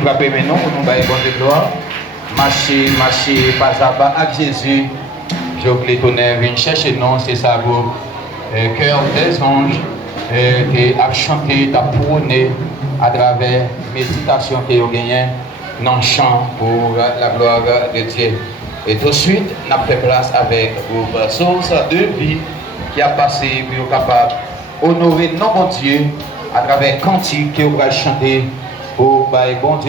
Nous va payer maintenant pour nous bailler bon de gloire. Marcher pas à pas avec Jésus. Je voulais tonnerre vienne chercher non, c'est ça groupe cœur des anges qui a chanté, a prôné à travers méditation que vous gagnez dans le chant pour la gloire de Dieu. Et tout de suite, nous avons fait place avec vos sources de vie qui a passé pour être capable d'honorer nos bon Dieu à travers cantique que vous allez chanter pour bon Dieu.